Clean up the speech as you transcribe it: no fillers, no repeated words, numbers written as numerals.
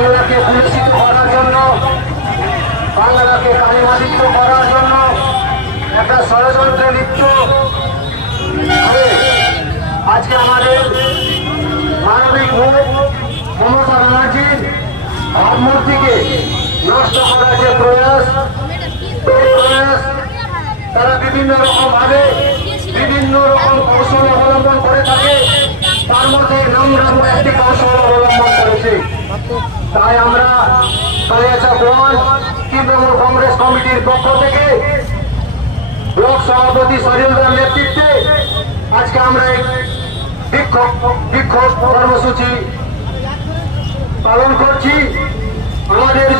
বাংলাকে পুলিশিত করার জন্য, বাংলাকে কালিমালিপ্ত করার জন্য একটা ষড়যন্ত্রে লিপ্ত হবে। আজকে আমাদের মানবিক মুখ মমতা ব্যানার্জির ভাবমূর্তিকে নষ্ট করার যে প্রয়াস, তারা বিভিন্ন রকম ভাবে বিভিন্ন রকম কৌশল অবলম্বন করে থাকে। তার মধ্যে নোংরাম একটি কৌশল অবলম্বন করেছে। তাই আমরা কালিয়াচক ওয়ান তৃণমূল কংগ্রেস কমিটির পক্ষ থেকে ব্লক সভাপতি সজলদার নেতৃত্বে আজকে আমরা এই বিক্ষোভ কর্মসূচি পালন করছি। আমাদের